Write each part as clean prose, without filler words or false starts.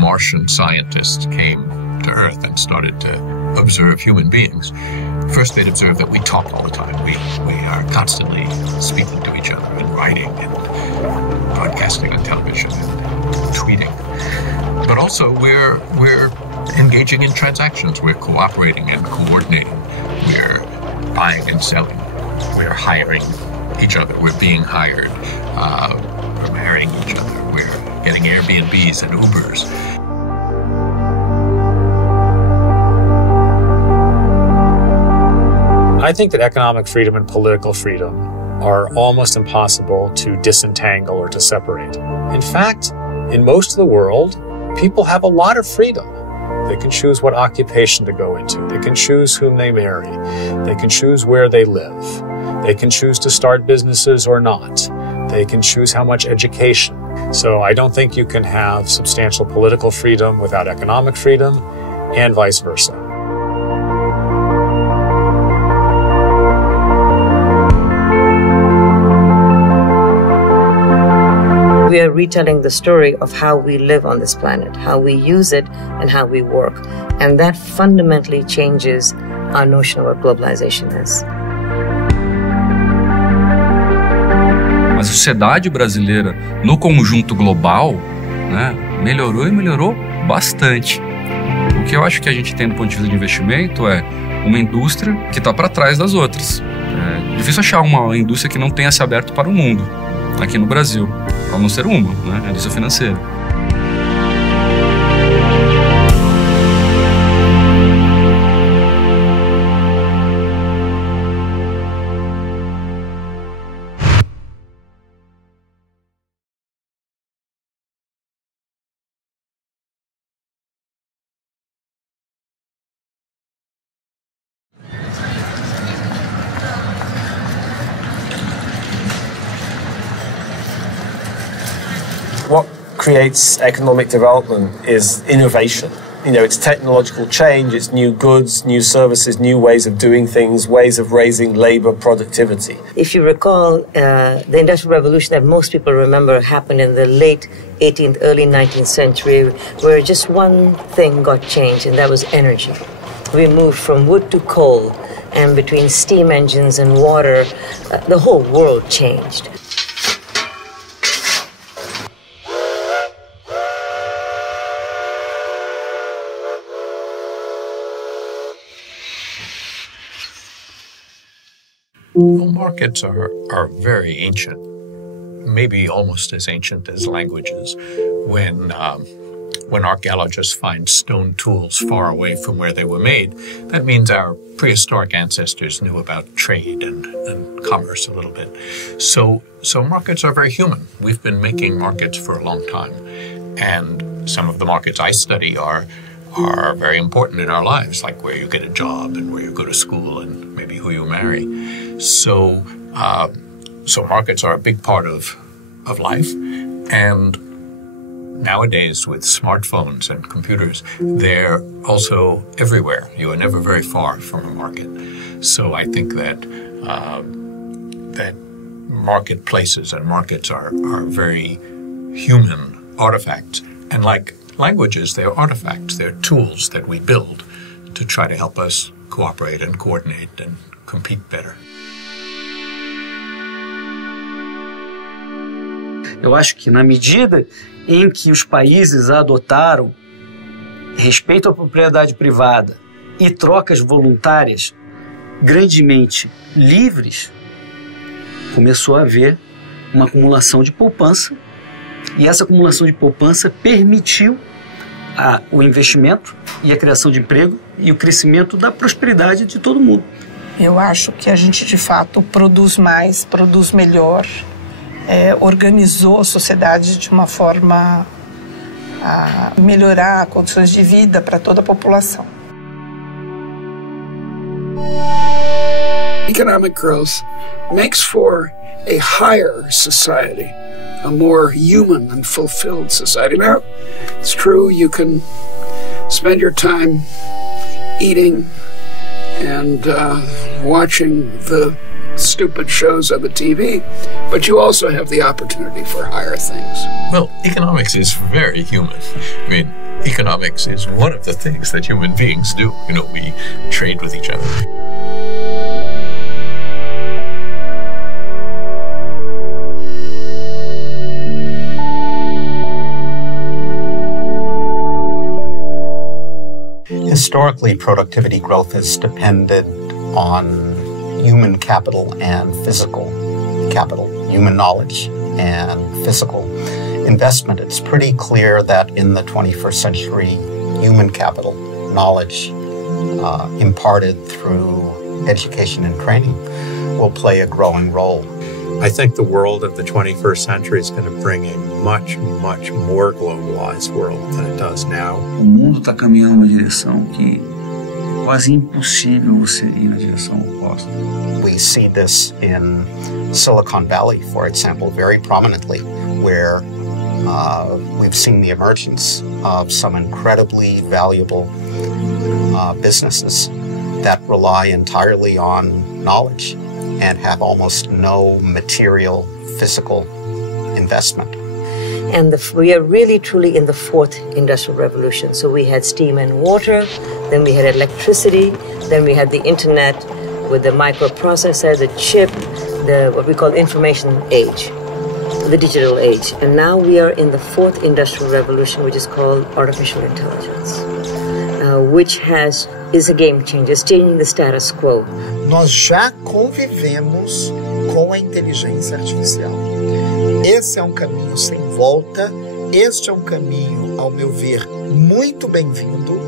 Martian scientists came to Earth and started to observe human beings, first they'd observe that we talk all the time. We are constantly speaking to each other and writing and broadcasting on television and tweeting. But also we're engaging in transactions. We're cooperating and coordinating. We're buying and selling. We're hiring each other. We're being hired. We're marrying each other. We're getting Airbnbs and Ubers. I think that economic freedom and political freedom are almost impossible to disentangle or to separate. In fact, in most of the world, people have a lot of freedom. They can choose what occupation to go into. They can choose whom they marry. They can choose where they live. They can choose to start businesses or not. They can choose how much education. So I don't think you can have substantial political freedom without economic freedom, and vice versa. We are retelling the story of how we live on this planet, how we use it, and how we work. And that fundamentally changes our notion of what globalization is. A sociedade brasileira, no conjunto global, né, melhorou e melhorou bastante. O que eu acho que a gente tem do ponto de vista de investimento é uma indústria que está para trás das outras. É difícil achar uma indústria que não tenha se aberto para o mundo, aqui no Brasil, a não ser uma, né, a indústria financeira. What creates economic development is innovation. You know, it's technological change, it's new goods, new services, new ways of doing things, ways of raising labor productivity. If you recall, the Industrial Revolution that most people remember happened in the late 18th, early 19th century, where just one thing got changed, and that was energy. We moved from wood to coal, and between steam engines and water, the whole world changed. Well, markets are very ancient, maybe almost as ancient as languages. When archaeologists find stone tools far away from where they were made, that means our prehistoric ancestors knew about trade and commerce a little bit. So markets are very human. We've been making markets for a long time. And some of the markets I study are very important in our lives, like where you get a job and where you go to school and maybe who you marry. So markets are a big part of life, and nowadays with smartphones and computers, they're also everywhere. You are never very far from a market. So I think that that marketplaces and markets are very human artifacts, and like languages, they're artifacts. They're tools that we build to try to help us cooperate and coordinate and compete better. Eu acho que na medida em que os países adotaram respeito à propriedade privada e trocas voluntárias grandemente livres, começou a haver uma acumulação de poupança, e essa acumulação de poupança permitiu o investimento e a criação de emprego e o crescimento da prosperidade de todo mundo. Eu acho que a gente, de fato, produz mais, produz melhor, organizou a sociedade de uma forma a melhorar condições de vida para toda a população. Economic growth makes for a higher society, a more human and fulfilled society. Now, it's true you can spend your time eating and watching the stupid shows on the TV, but you also have the opportunity for higher things. Well, economics is very human. I mean, economics is one of the things that human beings do. You know, we trade with each other. Historically, productivity growth has depended on human capital and physical capital, human knowledge and physical investment. It's pretty clear that in the 21st century, human capital, knowledge imparted through education and training will play a growing role. I think the world of the 21st century is going to bring a much, much more globalized world than it does now. O mundo está caminhando numa direção que quase impossível você ir na direção oposta. We see this in Silicon Valley, for example, very prominently, where we've seen the emergence of some incredibly valuable businesses that rely entirely on knowledge and have almost no material, physical investment. And we are really, truly in the fourth industrial revolution. So we had steam and water, then we had electricity, then we had the internet with the microprocessor, the chip, what we call information age, the digital age. And now we are in the fourth industrial revolution, which is called artificial intelligence, which is a game changer. It's changing the status quo. Nós já convivemos com a inteligência artificial. Esse é um caminho sem volta. Este é um caminho, ao meu ver, muito bem-vindo,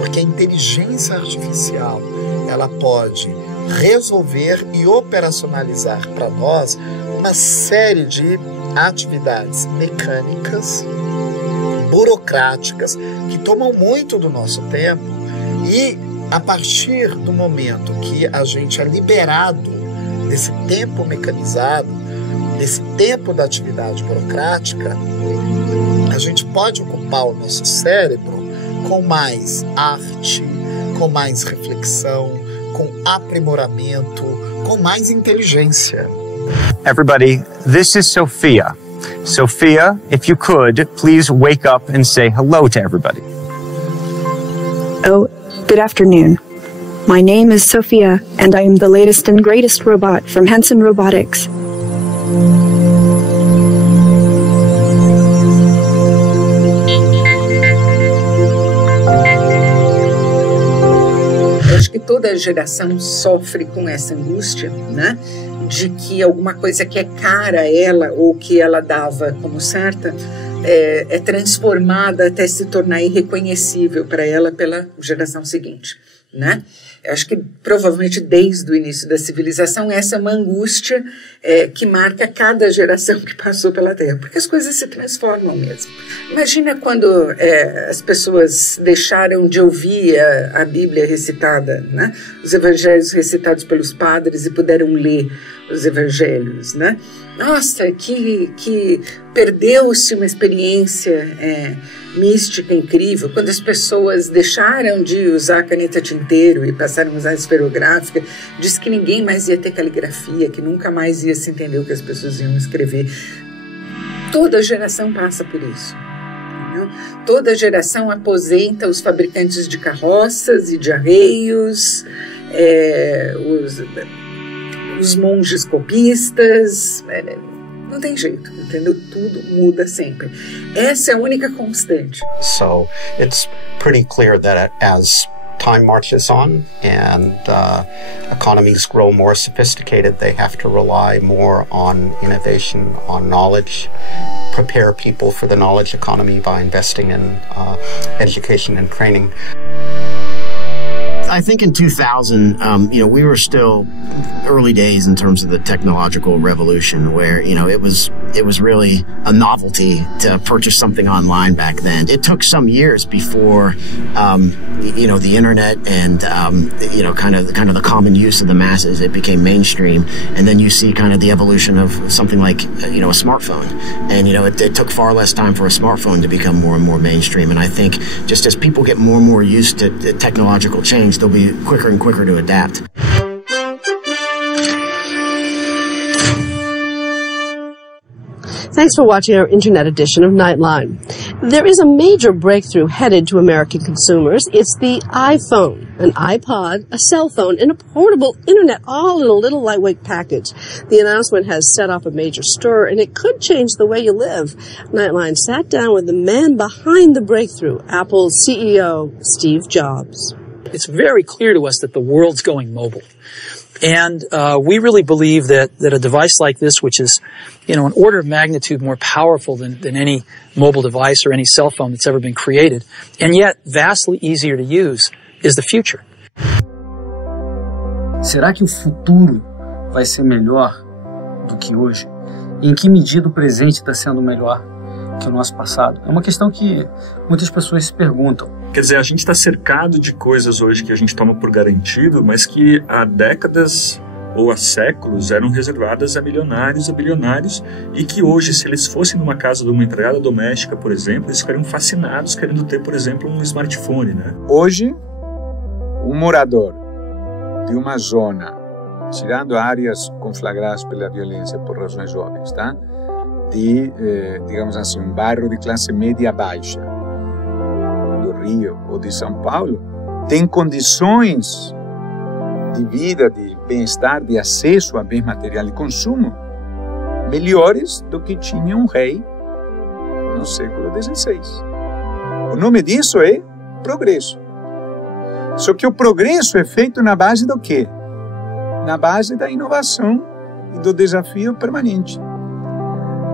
porque a inteligência artificial ela pode resolver e operacionalizar para nós uma série de atividades mecânicas, burocráticas, que tomam muito do nosso tempo e, a partir do momento que a gente é liberado desse tempo mecanizado, desse tempo da atividade burocrática, a gente pode ocupar o nosso cérebro com mais arte, com mais reflexão, com aprimoramento, com mais inteligência. Everybody, this is Sophia. Sophia, if you could, please wake up and say hello to everybody. Oh, good afternoon. My name is Sophia, and I am the latest and greatest robot from Henson Robotics. Acho que toda geração sofre com essa angústia, né? De que alguma coisa que é cara a ela ou que ela dava como certa é transformada até se tornar irreconhecível para ela pela geração seguinte, né? Acho que provavelmente desde o início da civilização essa é uma angústia que marca cada geração que passou pela Terra, porque as coisas se transformam mesmo. Imagina quando as pessoas deixaram de ouvir a Bíblia recitada, né? Os evangelhos recitados pelos padres e puderam ler os evangelhos, né? Nossa, que perdeu-se uma experiência mística incrível, quando as pessoas deixaram de usar caneta tinteiro e passaram a usar esferográfica, diz que ninguém mais ia ter caligrafia, que nunca mais ia se entender o que as pessoas iam escrever. Toda geração passa por isso. Entendeu? Toda geração aposenta os fabricantes de carroças e de arreios, os monges copistas, não tem jeito, entendeu? Tudo muda sempre. Essa é a única constante. So it's pretty clear that as time marches on and economies grow more sophisticated, they have to rely more on innovation, on knowledge, prepare people for the knowledge economy by investing in education and training. I think in 2000, we were still early days in terms of the technological revolution, where it was really a novelty to purchase something online back then. It took some years before the internet and kind of the common use of the masses, it became mainstream, and then you see kind of the evolution of something like a smartphone, and it took far less time for a smartphone to become more and more mainstream. And I think just as people get more and more used to technological change, they'll be quicker and quicker to adapt. Thanks for watching our internet edition of Nightline. There is a major breakthrough headed to American consumers. It's the iPhone, an iPod, a cell phone, and a portable internet, all in a little lightweight package. The announcement has set off a major stir, and it could change the way you live. Nightline sat down with the man behind the breakthrough, Apple's CEO, Steve Jobs. It's very clear to us that the world's going mobile. And we really believe that a device like this, which is, an order of magnitude more powerful than any mobile device or any cell phone that's ever been created, and yet vastly easier to use, is the future. Será que o futuro vai ser melhor do que hoje? Em que medida o presente está sendo melhor que o nosso passado? É uma questão que muitas pessoas se perguntam. Quer dizer, a gente está cercado de coisas hoje que a gente toma por garantido, mas que há décadas ou há séculos eram reservadas a milionários, a bilionários, e que hoje, se eles fossem numa casa de uma empregada doméstica, por exemplo, eles ficariam fascinados querendo ter, por exemplo, um smartphone, né? Hoje, um morador de uma zona, tirando áreas conflagradas pela violência por razões óbvias, tá? De, digamos assim, um bairro de classe média baixa, do Rio ou de São Paulo, tem condições de vida, de bem-estar, de acesso a bens material de consumo melhores do que tinha um rei no século XVI. O nome disso é progresso. Só que o progresso é feito na base do quê? Na base da inovação e do desafio permanente.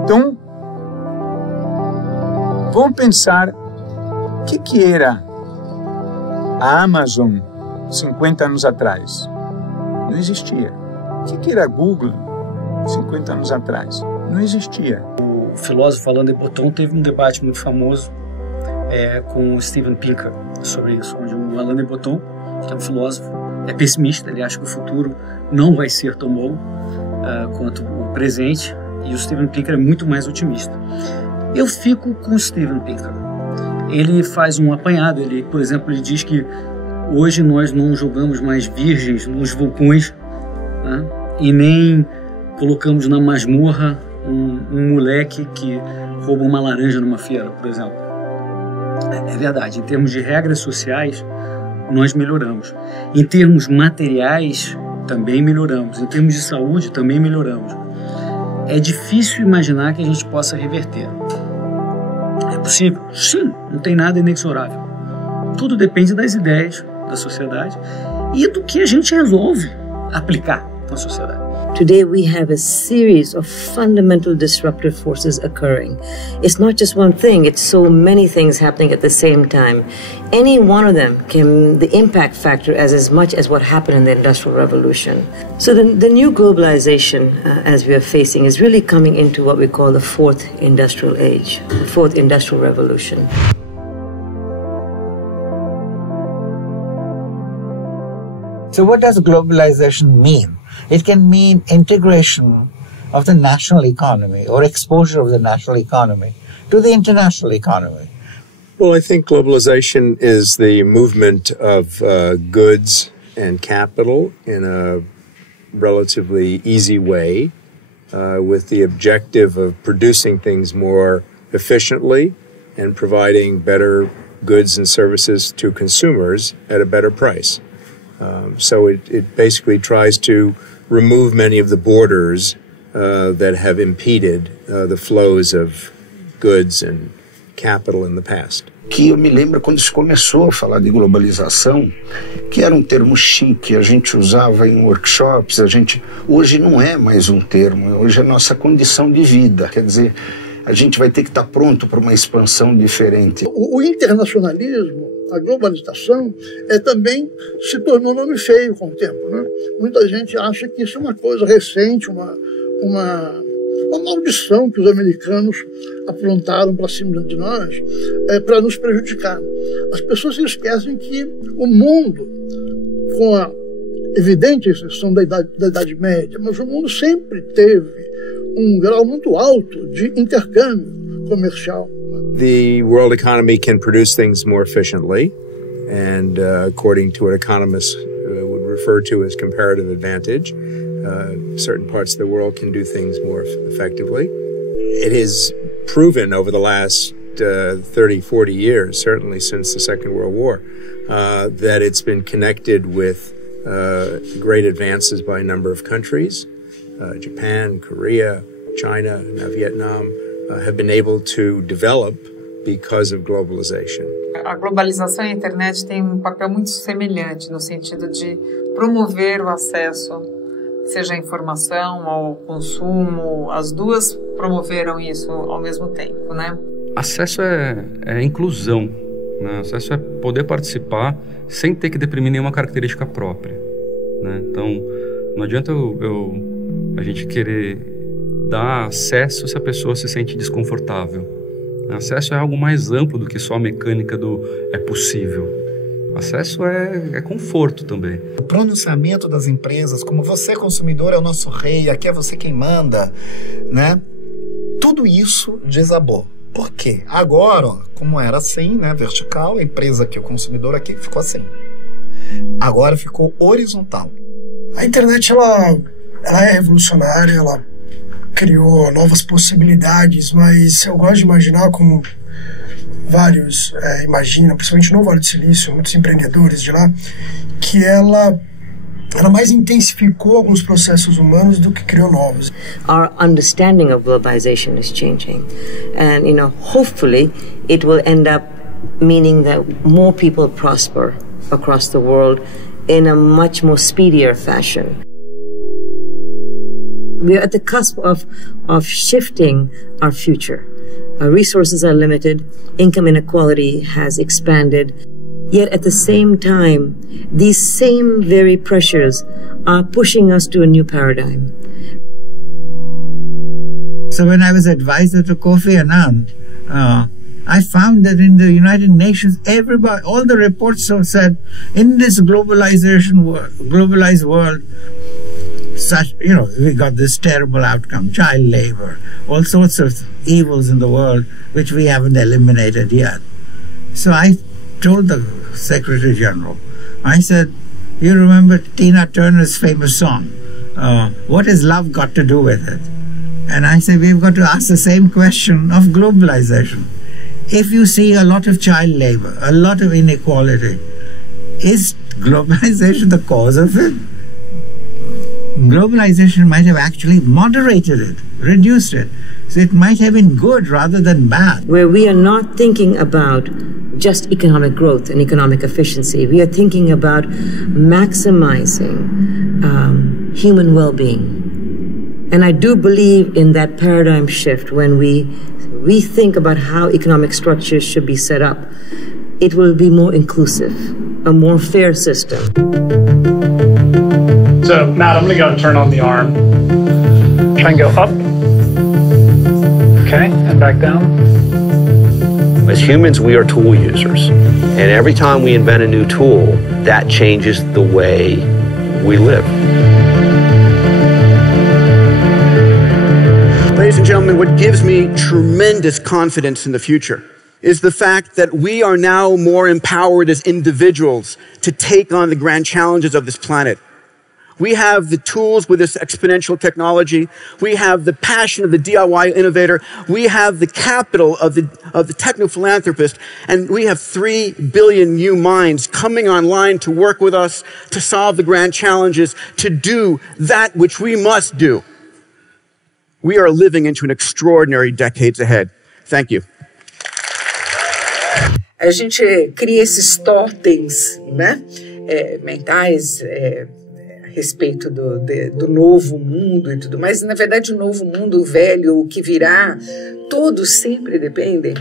Então, vamos pensar o que era a Amazon 50 anos atrás. Não existia. O que era a Google 50 anos atrás? Não existia. O filósofo Alain de Botton teve um debate muito famoso com o Steven Pinker sobre isso, onde o Alain de Botton, que é um filósofo, é pessimista, ele acha que o futuro não vai ser tão bom quanto o presente, e o Steven Pinker é muito mais otimista. Eu fico com o Steven Pinker. Ele faz um apanhado, ele, por exemplo, ele diz que hoje nós não jogamos mais virgens nos vulcões, né? E nem colocamos na masmorra um moleque que rouba uma laranja numa feira, por exemplo. É verdade, em termos de regras sociais, nós melhoramos. Em termos materiais, também melhoramos. Em termos de saúde, também melhoramos. É difícil imaginar que a gente possa reverter. É possível? Sim, não tem nada inexorável. Tudo depende das ideias da sociedade e do que a gente resolve aplicar na sociedade. Today we have a series of fundamental disruptive forces occurring. It's not just one thing, it's so many things happening at the same time. Any one of them can, the impact factor as much as what happened in the Industrial Revolution. So the new globalization as we are facing is really coming into what we call the fourth industrial age, the fourth industrial revolution. So what does globalization mean? It can mean integration of the national economy or exposure of the national economy to the international economy. Well, I think globalization is the movement of goods and capital in a relatively easy way with the objective of producing things more efficiently and providing better goods and services to consumers at a better price. So it basically tries to remove many of the borders that have impeded the flows of goods and capital in the past. Que eu me lembro quando se começou a falar de globalização, que era um termo chique, a gente usava em workshops, hoje não é mais um termo, hoje é nossa condição de vida, quer dizer, a gente vai ter que estar pronto para uma expansão diferente. O internacionalismo, a globalização, também se tornou nome feio com o tempo, né? Muita gente acha que isso é uma coisa recente, uma maldição que os americanos aprontaram para cima de nós para nos prejudicar. As pessoas se esquecem que o mundo, com a evidente exceção da Idade Média, mas o mundo sempre teve um grau muito alto de intercâmbio comercial. The world economy can produce things more efficiently, and according to what economists would refer to as comparative advantage, certain parts of the world can do things more effectively. it has proven over the last 30, 40 years, certainly since the Second World War, that it's been connected with great advances by a number of countries. Japan, Korea, China, now Vietnam, have been able to develop because of globalization. A globalização e a internet têm um papel muito semelhante no sentido de promover o acesso, seja a informação ou consumo. As duas promoveram isso ao mesmo tempo, né? Acesso é inclusão, né? Acesso é poder participar sem ter que deprimir nenhuma característica própria, né? Então, não adianta a gente querer dar acesso se a pessoa se sente desconfortável. Acesso é algo mais amplo do que só a mecânica do é possível. Acesso é conforto também. O pronunciamento das empresas, como você consumidor é o nosso rei, aqui é você quem manda, né? Tudo isso desabou. Por quê? Agora, ó, como era assim, né, vertical, a empresa aqui, o consumidor aqui, ficou assim. Agora ficou horizontal. A internet, ela é revolucionária, ela criou novas possibilidades, mas eu gosto de imaginar como vários imaginam, principalmente no Vale do Silício, muitos empreendedores de lá, que ela mais intensificou alguns processos humanos do que criou novos. Our understanding of globalization is changing, and hopefully it will end up meaning that more people prosper across the world in a much more speedier fashion. We are at the cusp of shifting our future. Our resources are limited, income inequality has expanded, yet at the same time, these same very pressures are pushing us to a new paradigm. So when I was advisor to Kofi Annan, I found that in the United Nations, all the reports have said, in this globalized world, we got this terrible outcome, child labor, all sorts of evils in the world, which we haven't eliminated yet. So I told the Secretary General, I said, you remember Tina Turner's famous song, what has love got to do with it? And I said, we've got to ask the same question of globalization. If you see a lot of child labor, a lot of inequality, is globalization the cause of it? Globalization might have actually moderated it, reduced it. So it might have been good rather than bad. Where we are not thinking about just economic growth and economic efficiency. We are thinking about maximizing human well-being. And I do believe in that paradigm shift when we think about how economic structures should be set up. It will be more inclusive, a more fair system. So, Matt, I'm going to go and turn on the arm. Try and go up. Okay, and back down. As humans, we are tool users. And every time we invent a new tool, that changes the way we live. Ladies and gentlemen, what gives me tremendous confidence in the future is the fact that we are now more empowered as individuals to take on the grand challenges of this planet. We have the tools with this exponential technology. We have the passion of the DIY innovator. We have the capital of the techno-philanthropist. And we have 3 billion new minds coming online to work with us, to solve the grand challenges, to do that which we must do. We are living into an extraordinary decades ahead. Thank you. A gente cria esses totens, né, mentais, a respeito do novo mundo e tudo mais. Na verdade, o novo mundo, o velho, o que virá, todos sempre dependem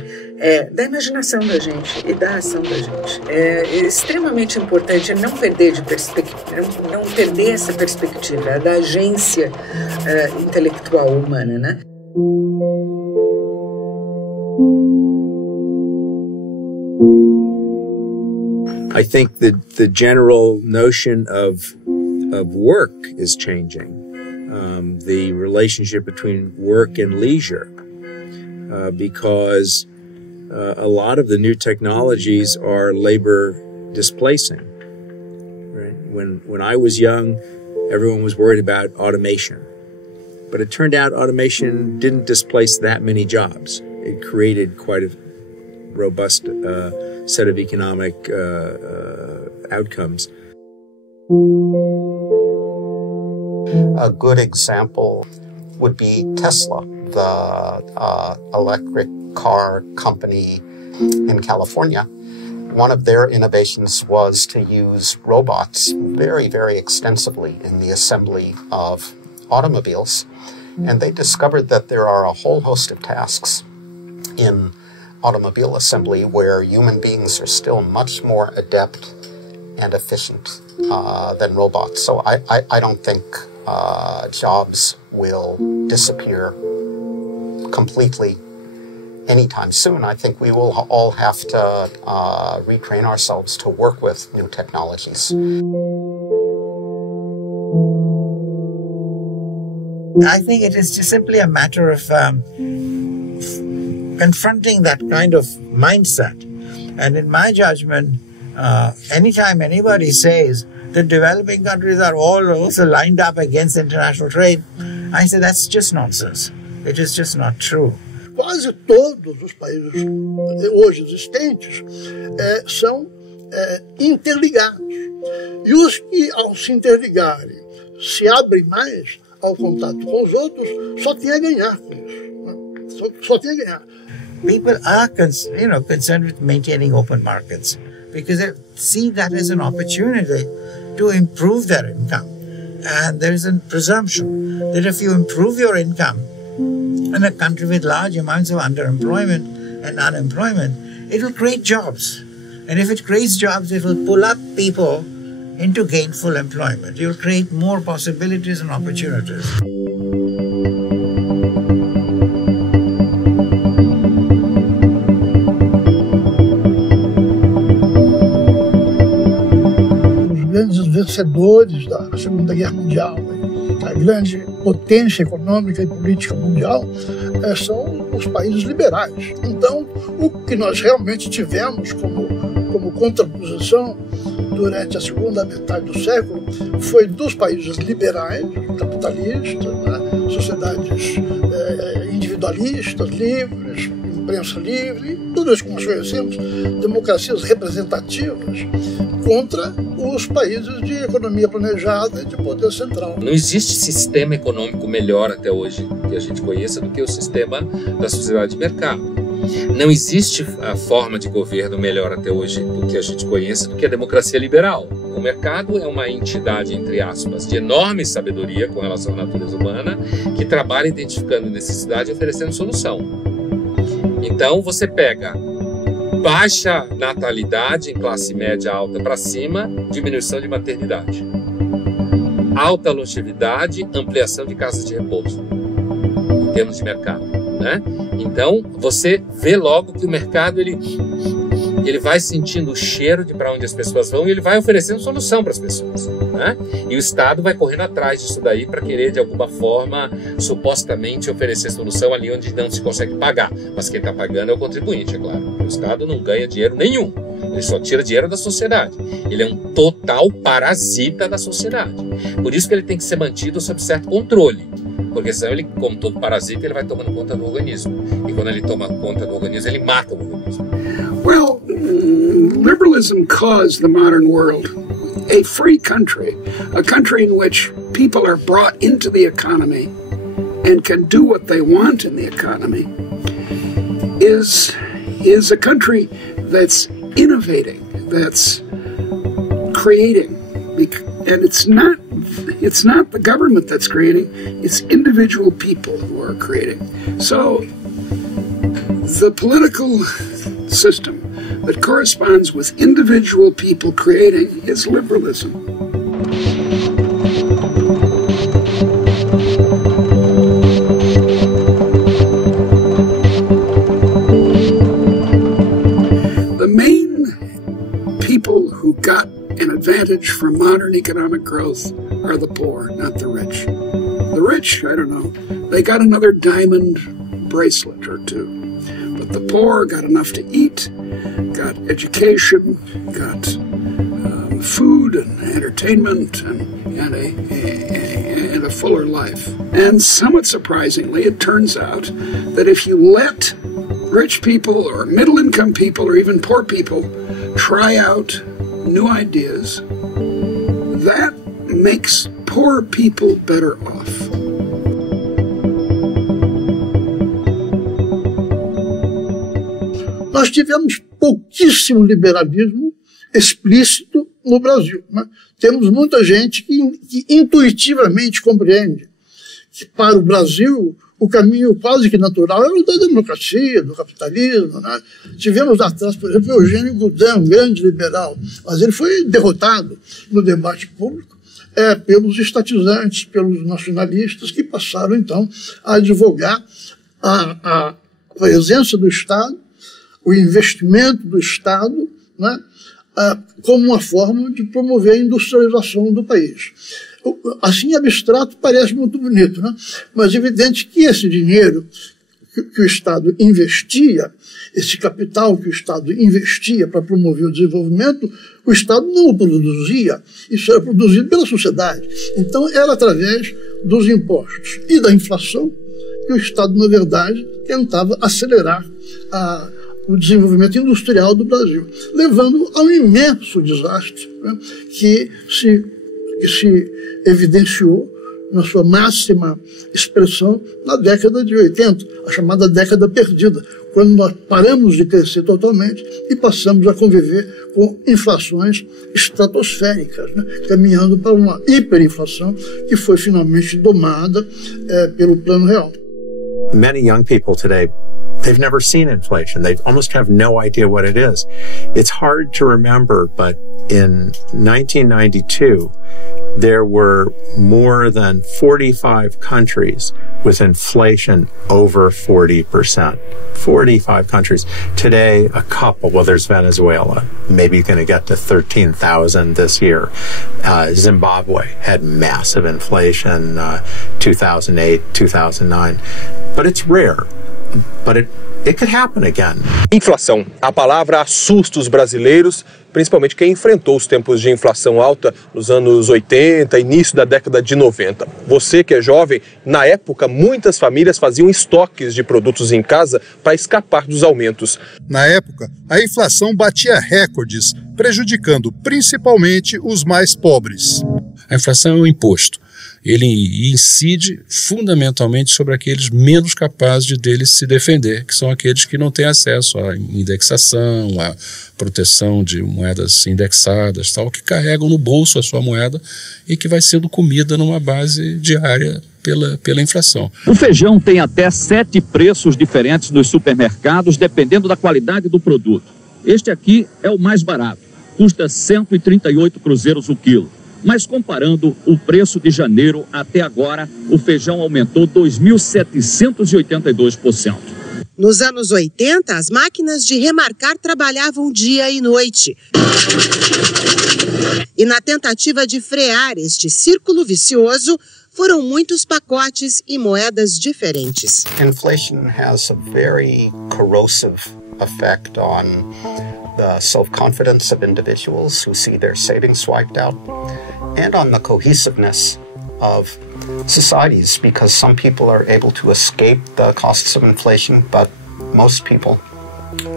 da imaginação da gente e da ação da gente. É extremamente importante não perder de não perder essa perspectiva da agência intelectual humana, né? I think that the general notion of work is changing. The relationship between work and leisure, because a lot of the new technologies are labor displacing. Right? When I was young, everyone was worried about automation. But it turned out automation didn't displace that many jobs. It created quite a robust set of economic outcomes. A good example would be Tesla, the electric car company in California. One of their innovations was to use robots very, very extensively in the assembly of automobiles. And they discovered that there are a whole host of tasks in automobile assembly where human beings are still much more adept and efficient than robots. So I don't think jobs will disappear completely anytime soon. I think we will all have to retrain ourselves to work with new technologies. I think it is just simply a matter of confronting that kind of mindset. And in my judgment, anytime anybody says that developing countries are all also lined up against international trade, I say that's just nonsense. It is just not true. Quase todos os países hoje existentes são interligados. E os que, ao se interligarem, se abrem mais ao contato com os outros, só tem a ganhar com isso. Só tem a ganhar. People are concerned with maintaining open markets because they see that as an opportunity to improve their income. And there is a presumption that if you improve your income in a country with large amounts of underemployment and unemployment, it will create jobs. And if it creates jobs, it will pull up people into gainful employment. You'll create more possibilities and opportunities. Os grandes vencedores da Segunda Guerra Mundial, a grande potência econômica e política mundial, são os países liberais. Então, o que nós realmente tivemos como contraposição durante a segunda metade do século foi dos países liberais, capitalistas, sociedades individualistas, livres, imprensa livre, tudo isso que nós conhecemos, democracias representativas, contra os países de economia planejada e de poder central. Não existe sistema econômico melhor até hoje que a gente conheça do que o sistema da sociedade de mercado. Não existe a forma de governo melhor até hoje do que a gente conhece do que a democracia liberal. O mercado é uma entidade, entre aspas, de enorme sabedoria com relação à natureza humana, que trabalha identificando necessidade e oferecendo solução. Então você pega baixa natalidade em classe média alta para cima, diminuição de maternidade. Alta longevidade, ampliação de casas de repouso, em termos de mercado, né? Então, você vê logo que o mercado ele vai sentindo o cheiro de para onde as pessoas vão e ele vai oferecendo solução para as pessoas, né? E o Estado vai correndo atrás disso daí para querer, de alguma forma, supostamente oferecer solução ali onde não se consegue pagar. Mas quem está pagando é o contribuinte, é claro. O Estado não ganha dinheiro nenhum. Ele só tira dinheiro da sociedade. Ele é um total parasita da sociedade. Por isso que ele tem que ser mantido sob certo controle. Porque senão ele, como todo parasita, ele vai tomando conta do organismo. E quando ele toma conta do organismo, ele mata o organismo. Well, liberalism caused the modern world a free country, a country in which people are brought into the economy and can do what they want in the economy, is a country that's innovating, that's creating, and it's not the government that's creating, it's individual people who are creating. So the political system that corresponds with individual people creating is liberalism. The main people who got an advantage from modern economic growth are the poor, not the rich. The rich, I don't know, they got another diamond bracelet or two. But the poor got enough to eat, got education, got food and entertainment and a fuller life. And somewhat surprisingly, it turns out that if you let rich people or middle-income people or even poor people try out new ideas, that makes poor people better off. Nós tivemos pouquíssimo liberalismo explícito no Brasil, né? Temos muita gente que intuitivamente compreende que para o Brasil o caminho quase que natural era o da democracia, do capitalismo, né? Tivemos atrás, por exemplo, Eugênio Goudin, um grande liberal, mas ele foi derrotado no debate público pelos estatizantes, pelos nacionalistas, que passaram, então, a advogar a presença do Estado, o investimento do Estado, né, como uma forma de promover a industrialização do país. Assim, abstrato, parece muito bonito, né? Mas é evidente que esse dinheiro que o Estado investia, esse capital que o Estado investia para promover o desenvolvimento, o Estado não o produzia, isso era produzido pela sociedade. Então, era através dos impostos e da inflação que o Estado, na verdade, tentava acelerar o desenvolvimento industrial do Brasil, levando a um imenso desastre, né, que se evidenciou na sua máxima expressão na década de 80, a chamada década perdida, quando nós paramos de crescer totalmente e passamos a conviver com inflações estratosféricas, né, caminhando para uma hiperinflação que foi finalmente domada pelo Plano Real. Many young people today, they've never seen inflation. They almost have no idea what it is. It's hard to remember, but in 1992, there were more than 45 countries with inflation over 40%. 45 countries. Today, a couple, well, there's Venezuela, maybe going to get to 13,000 this year. Zimbabwe had massive inflation, 2008, 2009. But it's rare. But it could happen again. Inflação. A palavra assusta os brasileiros, principalmente quem enfrentou os tempos de inflação alta nos anos 80, início da década de 90. Você que é jovem, na época muitas famílias faziam estoques de produtos em casa para escapar dos aumentos. Na época, a inflação batia recordes, prejudicando principalmente os mais pobres. A inflação é um imposto. Ele incide fundamentalmente sobre aqueles menos capazes deles se defender, que são aqueles que não têm acesso à indexação, à proteção de moedas indexadas, tal, que carregam no bolso a sua moeda e que vai sendo comida numa base diária pela inflação. O feijão tem até 7 preços diferentes nos supermercados, dependendo da qualidade do produto. Este aqui é o mais barato, custa 138 cruzeiros o quilo. Mas comparando o preço de janeiro até agora, o feijão aumentou 2.782%. Nos anos 80, as máquinas de remarcar trabalhavam dia e noite. E na tentativa de frear este círculo vicioso, foram muitos pacotes e moedas diferentes. Inflation has a very corrosive effect on the self-confidence of individuals who see their savings wiped out, and on the cohesiveness of societies, because some people are able to escape the costs of inflation, but most people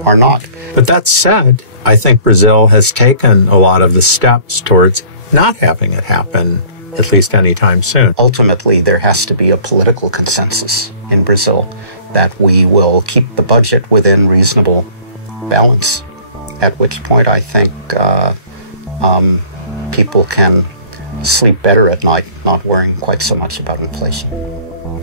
are not. But that said, I think Brazil has taken a lot of the steps towards not having it happen, at least anytime soon. Ultimately, there has to be a political consensus in Brazil that we will keep the budget within reasonable balance, at which point I think people can sleep better at night, not worrying quite so much about inflation.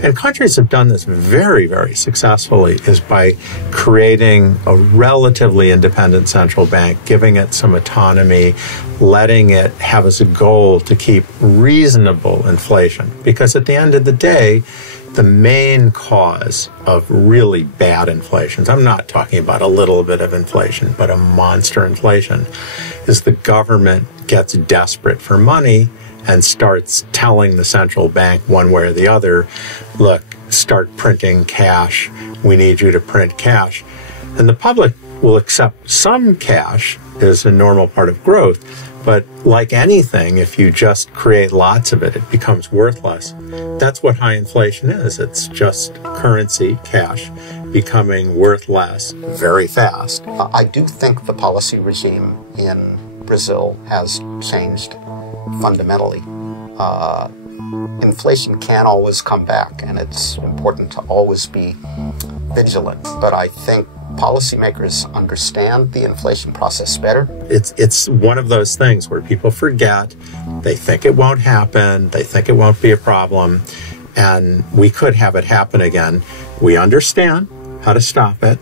And countries have done this very, very successfully is by creating a relatively independent central bank, giving it some autonomy, letting it have as a goal to keep reasonable inflation. Because at the end of the day, the main cause of really bad inflation, I'm not talking about a little bit of inflation, but a monster inflation, is the government gets desperate for money and starts telling the central bank one way or the other, look, start printing cash, we need you to print cash. And the public will accept some cash as a normal part of growth. But like anything, if you just create lots of it, it becomes worthless. That's what high inflation is. It's just currency, cash, becoming worth less very fast. I do think the policy regime in Brazil has changed fundamentally. Inflation can always come back, and it's important to always be vigilant. But I think policymakers understand the inflation process better. It's one of those things where people forget, they think it won't happen, they think it won't be a problem, and we could have it happen again. We understand how to stop it,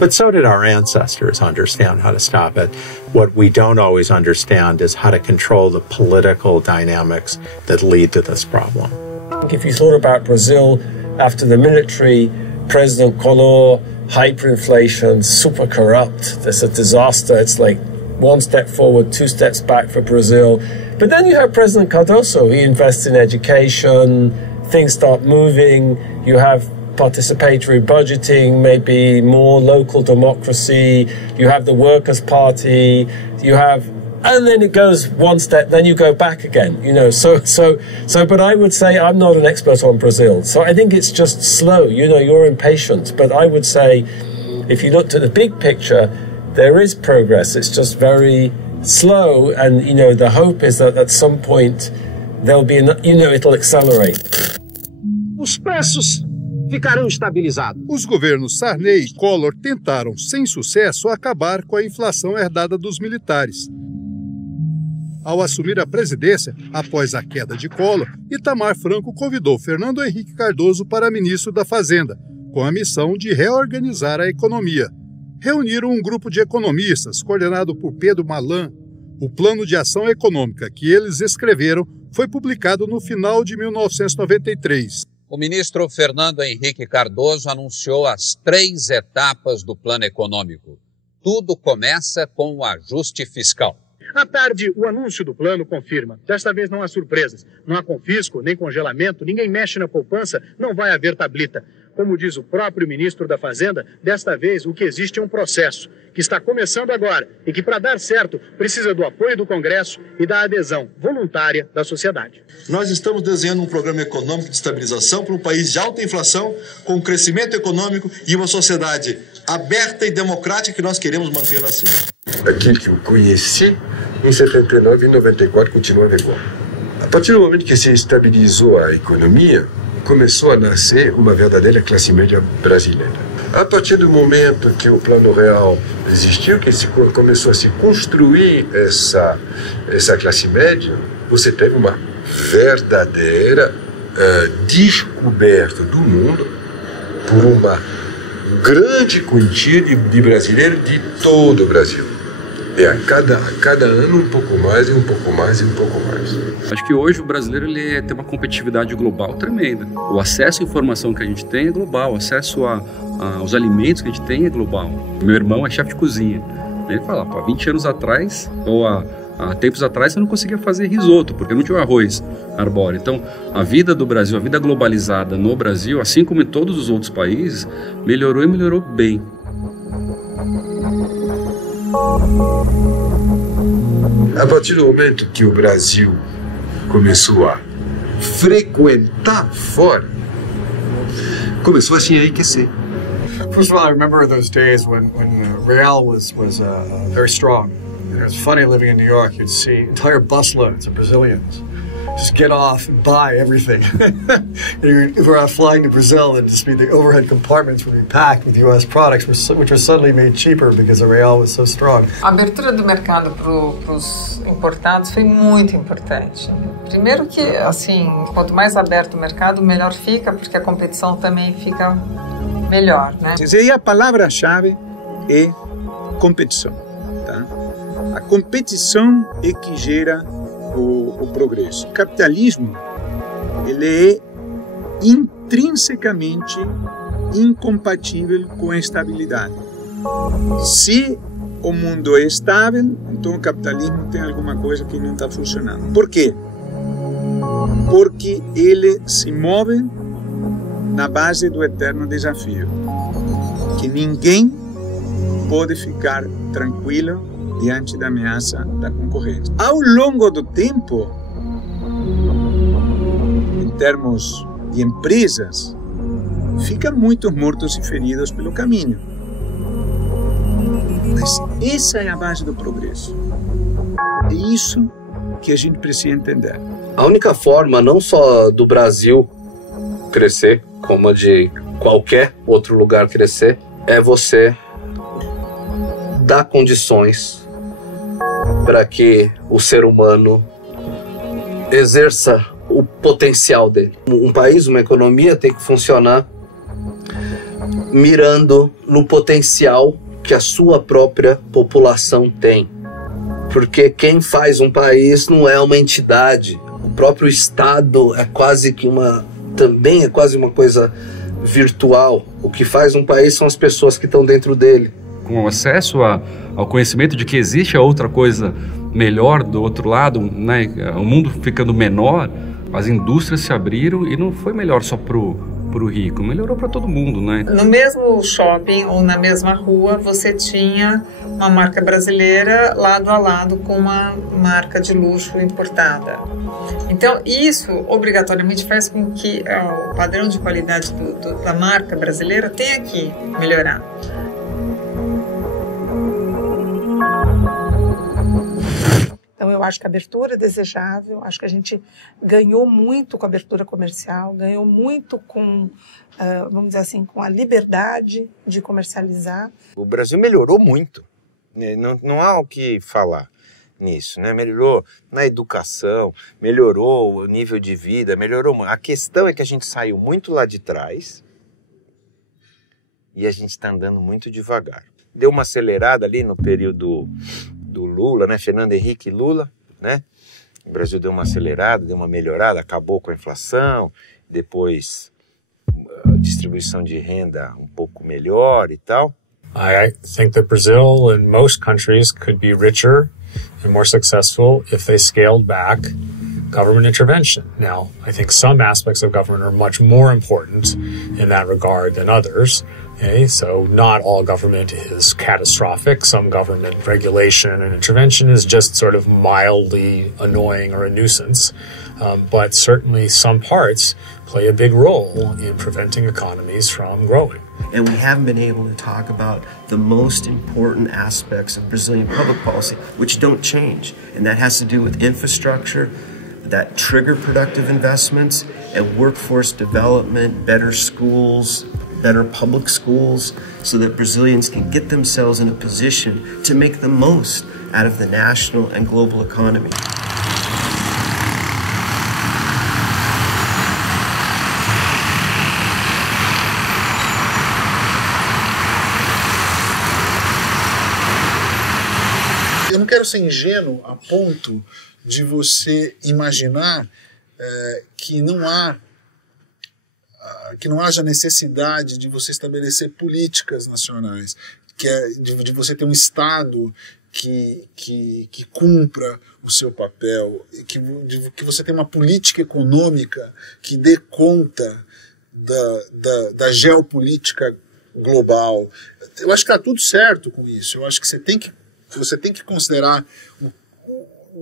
but so did our ancestors understand how to stop it. What we don't always understand is how to control the political dynamics that lead to this problem. If you thought about Brazil after the military, President Collor, hyperinflation, super corrupt, there's a disaster. It's like one step forward, two steps back for Brazil. But then you have President Cardoso. He invests in education, things start moving, you have participatory budgeting, maybe more local democracy, you have the Workers' Party, you have, and then it goes one step, then you go back again, you know, but I would say I'm not an expert on Brazil, so I think it's just slow, you know, you're impatient, but I would say if you looked at the big picture, there is progress, it's just very slow, and, you know, the hope is that at some point there'll be, you know, it'll accelerate. Os preços ficarão estabilizados. Os governos Sarney e Collor tentaram, sem sucesso, acabar com a inflação herdada dos militares. Ao assumir a presidência, após a queda de Collor, Itamar Franco convidou Fernando Henrique Cardoso para ministro da Fazenda, com a missão de reorganizar a economia. Reuniram um grupo de economistas, coordenado por Pedro Malan. O Plano de Ação Econômica que eles escreveram foi publicado no final de 1993. O ministro Fernando Henrique Cardoso anunciou as 3 etapas do plano econômico. Tudo começa com o ajuste fiscal. À tarde, o anúncio do plano confirma. Desta vez não há surpresas. Não há confisco, nem congelamento, ninguém mexe na poupança, não vai haver tablita. Como diz o próprio ministro da Fazenda, desta vez o que existe é um processo, que está começando agora e que, para dar certo, precisa do apoio do Congresso e da adesão voluntária da sociedade. Nós estamos desenhando um programa econômico de estabilização para um país de alta inflação, com crescimento econômico e uma sociedade aberta e democrática que nós queremos mantê-la assim. Aquilo que eu conheci em 79 e 94 continua igual. A partir do momento que se estabilizou a economia, começou a nascer uma verdadeira classe média brasileira. A partir do momento que o Plano Real existiu, que se começou a se construir essa classe média, você teve uma verdadeira descoberta do mundo por uma grande quantia de brasileiros de todo o Brasil. E a cada ano um pouco mais, e um pouco mais, e um pouco mais. Acho que hoje o brasileiro ele tem uma competitividade global tremenda. O acesso à informação que a gente tem é global, o acesso aos alimentos que a gente tem é global. Meu irmão é chefe de cozinha. Ele fala, há 20 anos atrás, ou há tempos atrás, você não conseguia fazer risoto, porque não tinha o arroz arbóreo. Então, a vida do Brasil, a vida globalizada no Brasil, assim como em todos os outros países, melhorou e melhorou bem. A partir do momento que o Brasil começou a frequentar fora, começou a se enriquecer. First of all, I remember those days when real was very strong. It was funny living in New York. You'd see entire busloads of Brazilians just get off and buy everything. If we're flying to Brazil, then just be the overhead compartments would be packed with U.S. products, which were suddenly made cheaper because the real was so strong. A abertura do mercado para os importados foi muito importante. Primeiro que, assim, quanto mais aberto o mercado, melhor fica, porque a competição também fica melhor, né? E a palavra-chave é competição, tá? A competição é que gera o progresso. O capitalismo, ele é intrinsecamente incompatível com a estabilidade. Se o mundo é estável, então o capitalismo tem alguma coisa que não está funcionando. Por quê? Porque ele se move na base do eterno desafio, que ninguém pode ficar tranquilo diante da ameaça da concorrência. Ao longo do tempo, em termos de empresas, ficam muitos mortos e feridos pelo caminho. Mas essa é a base do progresso. É isso que a gente precisa entender. A única forma, não só do Brasil crescer, como de qualquer outro lugar crescer, é você dar condições para que o ser humano exerça o potencial dele. Um país, uma economia tem que funcionar mirando no potencial que a sua própria população tem. Porque quem faz um país não é uma entidade. O próprio Estado é quase uma coisa virtual. O que faz um país são as pessoas que estão dentro dele. Com acesso ao conhecimento de que existe a outra coisa melhor do outro lado, né? O mundo ficando menor, as indústrias se abriram e não foi melhor só pro rico, melhorou para todo mundo, né? No mesmo shopping ou na mesma rua, você tinha uma marca brasileira lado a lado com uma marca de luxo importada. Então, isso obrigatoriamente faz com que o padrão de qualidade da marca brasileira tenha que melhorar. Então, eu acho que a abertura é desejável, acho que a gente ganhou muito com a abertura comercial, ganhou muito com, vamos dizer assim, com a liberdade de comercializar. O Brasil melhorou muito, não há o que falar nisso, né? Melhorou na educação, melhorou o nível de vida, melhorou. A questão é que a gente saiu muito lá de trás e a gente está andando muito devagar. Deu uma acelerada ali no período do Lula, né? Fernando Henrique e Lula, né? O Brasil deu uma acelerada, deu uma melhorada, acabou com a inflação, depois a distribuição de renda um pouco melhor e tal. I think that Brazil and most countries could be richer and more successful if they scaled back government intervention. Now, I think some aspects of government are much more important in that regard than others. Okay, so not all government is catastrophic. Some government regulation and intervention is just sort of mildly annoying or a nuisance. But certainly some parts play a big role in preventing economies from growing. And we haven't been able to talk about the most important aspects of Brazilian public policy, which don't change. And that has to do with infrastructure, that trigger productive investments, and workforce development, better schools, better public schools, so that Brazilians can get themselves in a position to make the most out of the national and global economy. Eu não quero ser ingênuo a ponto de você imaginar que não haja necessidade de você estabelecer políticas nacionais, de você ter um Estado que cumpra o seu papel, que você tenha uma política econômica que dê conta da geopolítica global. Eu acho que está tudo certo com isso. Eu acho que você tem que considerar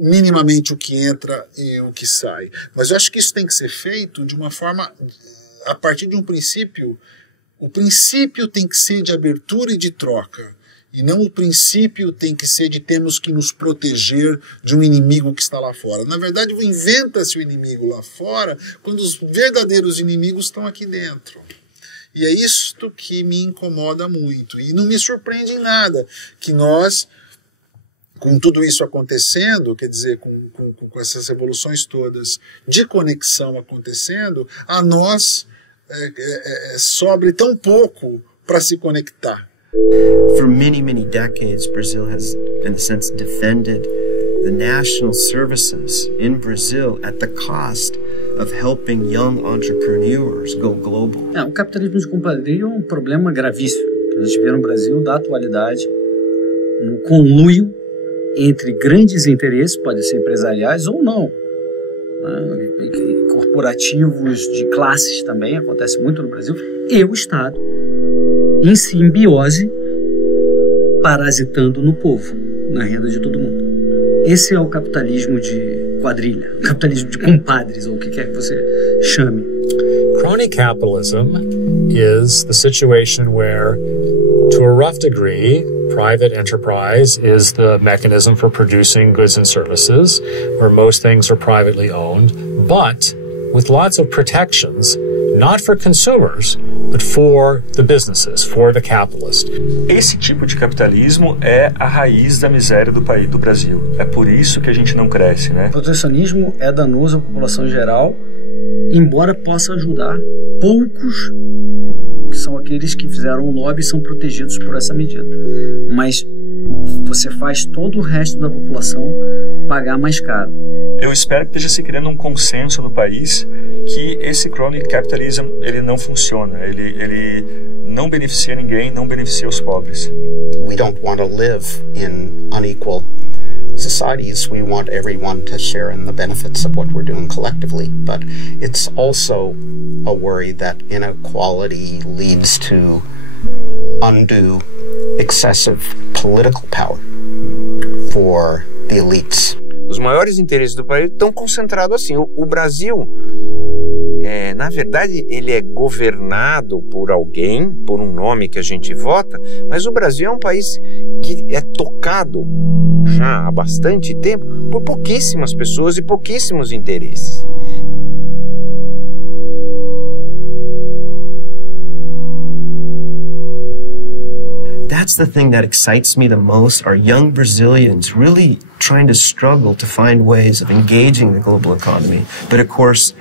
minimamente o que entra e o que sai. Mas eu acho que isso tem que ser feito de uma forma, a partir de um princípio. O princípio tem que ser de abertura e de troca, e não o princípio tem que ser de termos que nos proteger de um inimigo que está lá fora. Na verdade, inventa-se o inimigo lá fora quando os verdadeiros inimigos estão aqui dentro. E é isto que me incomoda muito. E não me surpreende em nada que nós, com tudo isso acontecendo, quer dizer, com essas revoluções todas de conexão acontecendo, a nós sobre tão pouco para se conectar. For many, many decades, Brazil has, in a sense, defended the national services in Brazil at the cost of helping young entrepreneurs go global. O capitalismo de compadrio é um problema gravíssimo que a gente vê no Brasil da atualidade, um conluio entre grandes interesses, podem ser empresariais ou não, corporativos de classes também, acontece muito no Brasil, e o Estado em simbiose parasitando no povo, na renda de todo mundo. Esse é o capitalismo de quadrilha, o capitalismo de compadres, ou o que quer que você chame. Crony capitalism is the situation where, to a rough degree, private enterprise is the mechanism for producing goods and services, where most things are privately owned, but with lots of protections, not for consumers, but for the businesses, for the capitalist. Esse tipo de capitalismo é a raiz da miséria do país, do Brasil. É por isso que a gente não cresce, né? O protecionismo é danoso à população em geral, embora possa ajudar poucos, que são aqueles que fizeram o lobby e são protegidos por essa medida. Mas você faz todo o resto da população pagar mais caro. Eu espero que esteja se criando um consenso no país que esse crony capitalism ele não funciona, ele não beneficia ninguém, não beneficia os pobres. We don't want to live in unequal societies. We want everyone to share in the benefits of what we're doing collectively, but it's also a worry that inequality leads to undue, excessive political power for the elites. Os maiores interesses do país estão concentrados assim. O Brasil, na verdade, ele é governado por alguém, por um nome que a gente vota, mas o Brasil é um país que é tocado já há bastante tempo por pouquíssimas pessoas e pouquíssimos interesses. That's the thing that excites me the most, are young Brazilians really trying to struggle to find ways of engaging the global economy. But of course,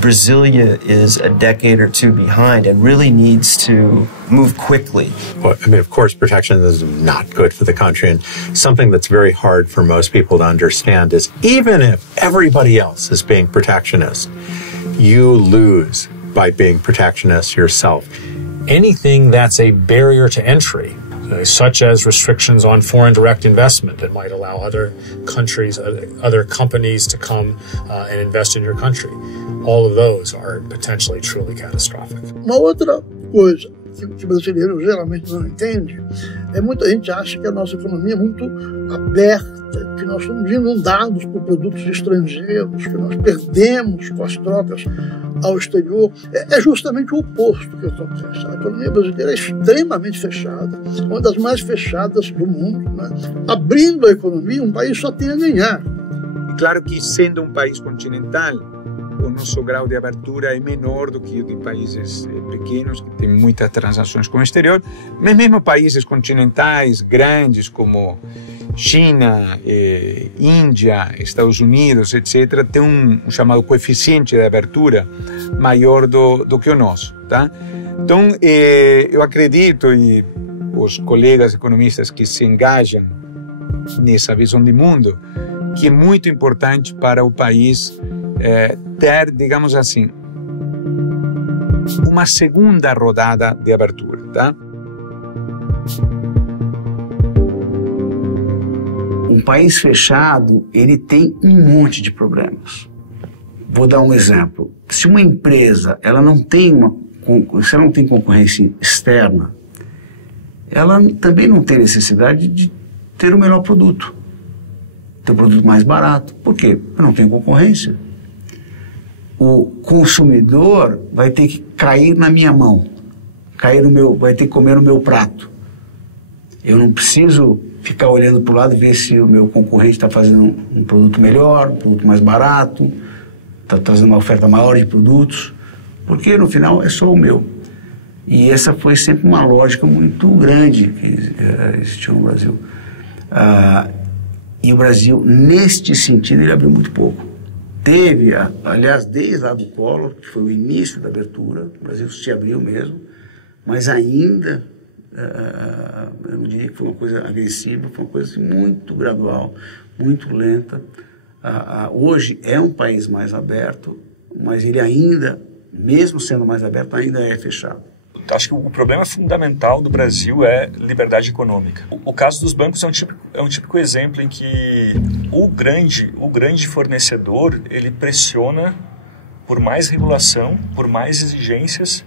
Brasilia is a decade or two behind and really needs to move quickly. Well, I mean, of course, protectionism is not good for the country. And something that's very hard for most people to understand is even if everybody else is being protectionist, you lose by being protectionist yourself. Anything that's a barrier to entry, such as restrictions on foreign direct investment that might allow other countries, other companies to come and invest in your country. All of those are potentially truly catastrophic. Uma outra coisa que o brasileiro geralmente não entende é muita gente acha que a nossa economia é muito aberta, que nós somos inundados por produtos estrangeiros, que nós perdemos com as trocas ao exterior. É justamente o oposto que acontece. A economia brasileira é extremamente fechada, uma das mais fechadas do mundo, né? Abrindo a economia, um país só tem a ganhar. Claro que, sendo um país continental, o nosso grau de abertura é menor do que o de países pequenos, que têm muitas transações com o exterior, mas mesmo países continentais grandes como China, Índia, Estados Unidos, etc., tem um chamado coeficiente de abertura maior do que o nosso. Tá? Então, eu acredito, e os colegas economistas que se engajam nessa visão de mundo, que é muito importante para o país ter, digamos assim, uma segunda rodada de abertura, tá? Um país fechado, ele tem um monte de problemas. Vou dar um exemplo. Se uma empresa, se ela não tem concorrência externa, ela também não tem necessidade de ter o melhor produto. Ter um produto mais barato. Por quê? Porque não tem concorrência. O consumidor vai ter que cair na minha mão, vai ter que comer no meu prato. Eu não preciso ficar olhando para o lado e ver se o meu concorrente está fazendo um produto melhor, um produto mais barato, está trazendo uma oferta maior de produtos, porque no final é só o meu. E essa foi sempre uma lógica muito grande que existiu no Brasil. E o Brasil, neste sentido, ele abriu muito pouco. Teve, aliás, desde lá do Collor, que foi o início da abertura, o Brasil se abriu mesmo, mas ainda, eu não diria que foi uma coisa agressiva, foi uma coisa assim, muito gradual, muito lenta. Hoje é um país mais aberto, mas ele ainda, mesmo sendo mais aberto, ainda é fechado. Acho que o problema fundamental do Brasil é liberdade econômica. O caso dos bancos é um típico exemplo em que o grande fornecedor, ele pressiona por mais regulação, por mais exigências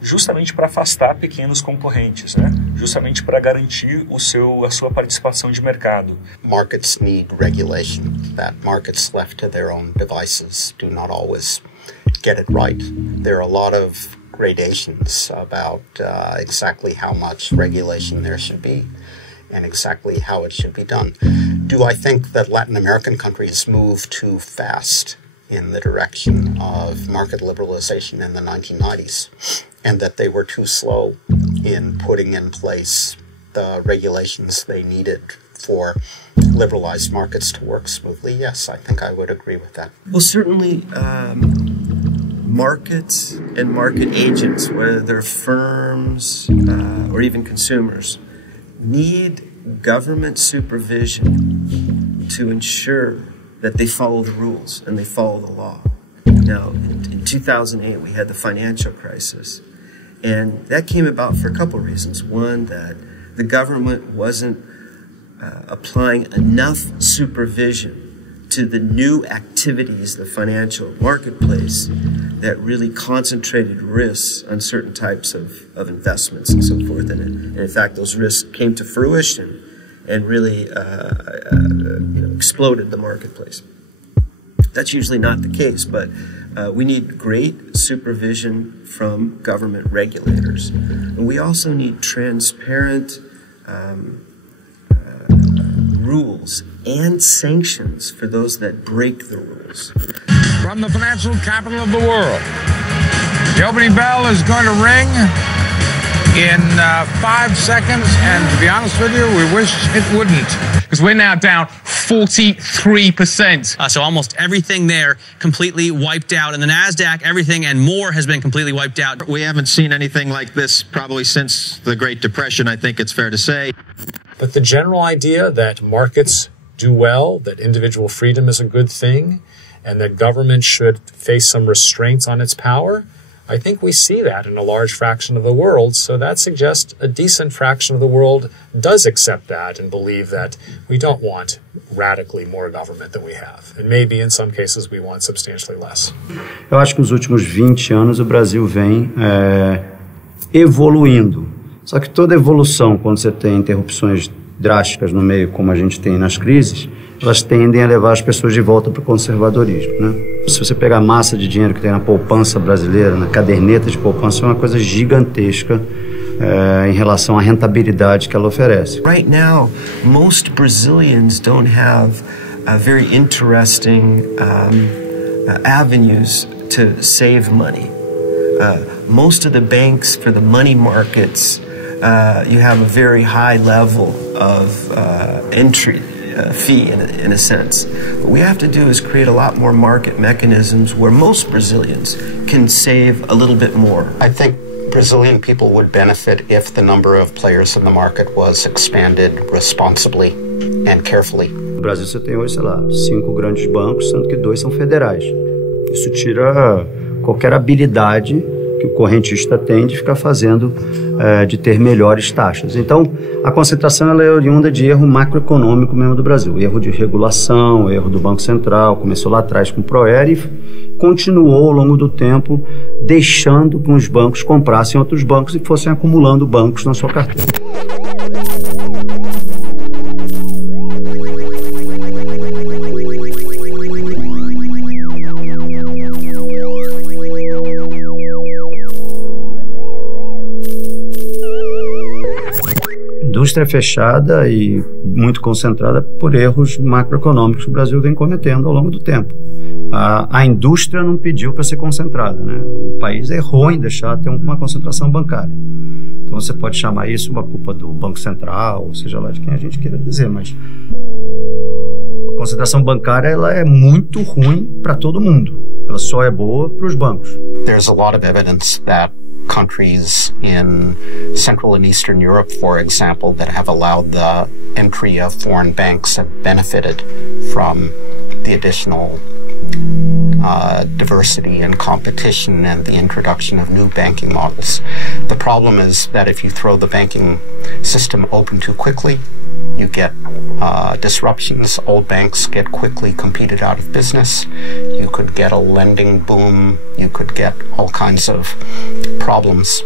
justamente para afastar pequenos concorrentes, né? Justamente para garantir a sua participação de mercado. Markets need regulation, that markets left to their own devices do not always get it right. There are a lot of gradations about exactly how much regulation there should be and exactly how it should be done. Do I think that Latin American countries move too fast in the direction of market liberalization in the 1990s, and that they were too slow in putting in place the regulations they needed for liberalized markets to work smoothly? Yes, I think I would agree with that. Well, certainly markets and market agents, whether they're firms or even consumers, need government supervision to ensure that they follow the rules and they follow the law. Now, in 2008, we had the financial crisis, and that came about for a couple of reasons. One, that the government wasn't applying enough supervision to the new activities, the financial marketplace, that really concentrated risks on certain types of investments and so forth. And in fact, those risks came to fruition and really exploded the marketplace. That's usually not the case, but we need great supervision from government regulators. And we also need transparent rules and sanctions for those that break the rules. From the financial capital of the world, the opening bell is going to ring in 5 seconds, and to be honest with you, we wish it wouldn't, because we're now down 43%. So almost everything there completely wiped out. And the NASDAQ, everything and more has been completely wiped out. We haven't seen anything like this probably since the Great Depression, I think it's fair to say. But the general idea that markets do well, that individual freedom is a good thing, and that government should face some restraints on its power, I think we see that in a large fraction of the world, so that suggests a decent fraction of the world does accept that and believe that we don't want radically more government than we have. And maybe in some cases we want substantially less. Eu acho que nos últimos 20 anos o Brasil vem evoluindo. Só que toda evolução, quando você tem interrupções drásticas no meio, como a gente tem nas crises, elas tendem a levar as pessoas de volta para o conservadorismo, né? Se você pegar a massa de dinheiro que tem na poupança brasileira, na caderneta de poupança, é uma coisa gigantesca em relação à rentabilidade que ela oferece. Right now, most Brazilians don't have very interesting avenues to save money. Most of the banks for the money markets, you have a very high level of entry fee in a sense. What we have to do is create a lot more market mechanisms where most Brazilians can save a little bit more. I think Brazilian people would benefit if the number of players in the market was expanded responsibly and carefully. No Brasil você tem hoje, sei lá, 5 grandes bancos, sendo que 2 são federais. Isso tira qualquer habilidade que o correntista tem de ficar fazendo, de ter melhores taxas. Então, a concentração ela é oriunda de erro macroeconômico mesmo do Brasil. Erro de regulação, erro do Banco Central, começou lá atrás com o Proer e continuou ao longo do tempo deixando que os bancos comprassem outros bancos e fossem acumulando bancos na sua carteira. Indústria fechada e muito concentrada por erros macroeconômicos que o Brasil vem cometendo ao longo do tempo. A indústria não pediu para ser concentrada, né? O país errou em deixar ter uma concentração bancária. Então você pode chamar isso uma culpa do Banco Central, ou seja lá de quem a gente queira dizer, mas a concentração bancária ela é muito ruim para todo mundo. Ela só é boa para os bancos. There's a lot of evidence that countries in Central and Eastern Europe, for example, that have allowed the entry of foreign banks have benefited from the additional diversity and competition and the introduction of new banking models. The problem is that if you throw the banking system open too quickly, You get disruptions. Old banks get quickly competed out of business. You could get a lending boom. You could get all kinds of problems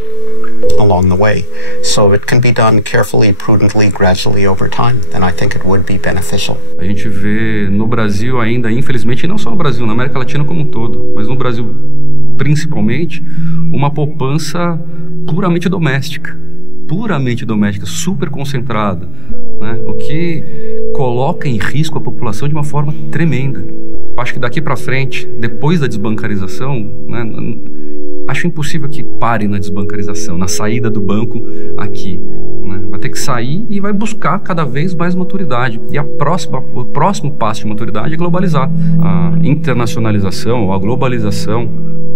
along the way. So it can be done carefully, prudently, gradually over time, and I think it would be beneficial. A gente vê no Brasil ainda, infelizmente, e não só no Brasil, na América Latina como um todo, mas no Brasil principalmente, uma poupança puramente doméstica, super concentrada, né? O que coloca em risco a população de uma forma tremenda. Acho que daqui para frente, depois da desbancarização, né, acho impossível que pare na desbancarização, na saída do banco aqui, né? Vai ter que sair e vai buscar cada vez mais maturidade. E o próximo passo de maturidade é globalizar. A internacionalização, a globalização,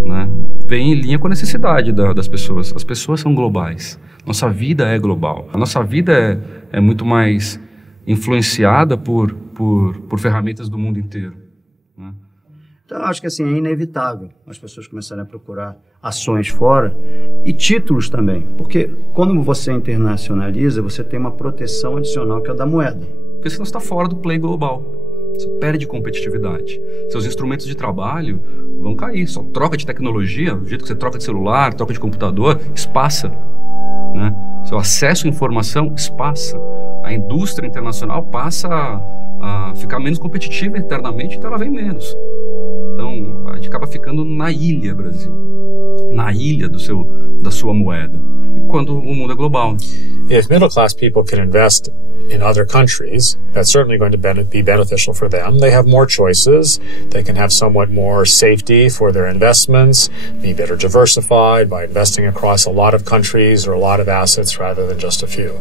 né, vem em linha com a necessidade das pessoas. As pessoas são globais. Nossa vida é global. A nossa vida é muito mais influenciada por ferramentas do mundo inteiro, né? Então, eu acho que assim, é inevitável as pessoas começarem a procurar ações fora e títulos também. Porque quando você internacionaliza, você tem uma proteção adicional que é a da moeda. Porque senão você está fora do play global. Você perde competitividade. Seus instrumentos de trabalho vão cair. Só troca de tecnologia, do jeito que você troca de celular, troca de computador, espaça, né? Seu acesso à informação espaça. A indústria internacional passa a ficar menos competitiva internamente, então ela vem menos. Então, a gente acaba ficando na ilha Brasil, na ilha da sua moeda, quando o mundo é global. If middle-class people can invest in other countries, that's certainly going to be beneficial for them. They have more choices. They can have somewhat more safety for their investments, be better diversified by investing across a lot of countries or a lot of assets rather than just a few.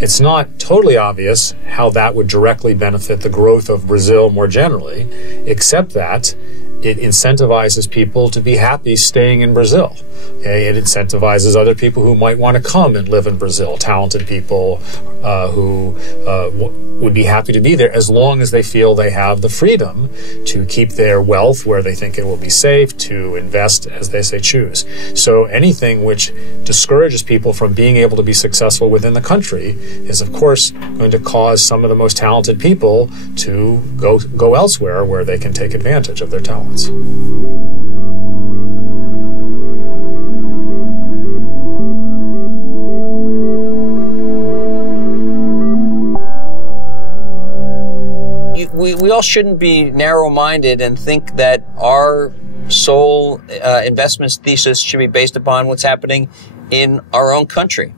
It's not totally obvious how that would directly benefit the growth of Brazil more generally, except that it incentivizes people to be happy staying in Brazil. Okay? It incentivizes other people who might want to come and live in Brazil, talented people who would be happy to be there as long as they feel they have the freedom to keep their wealth where they think it will be safe, to invest as they say choose. So anything which discourages people from being able to be successful within the country is of course going to cause some of the most talented people to go elsewhere where they can take advantage of their talents. We all shouldn't be narrow-minded and think that our sole investment thesis should be based upon what's happening in our own country.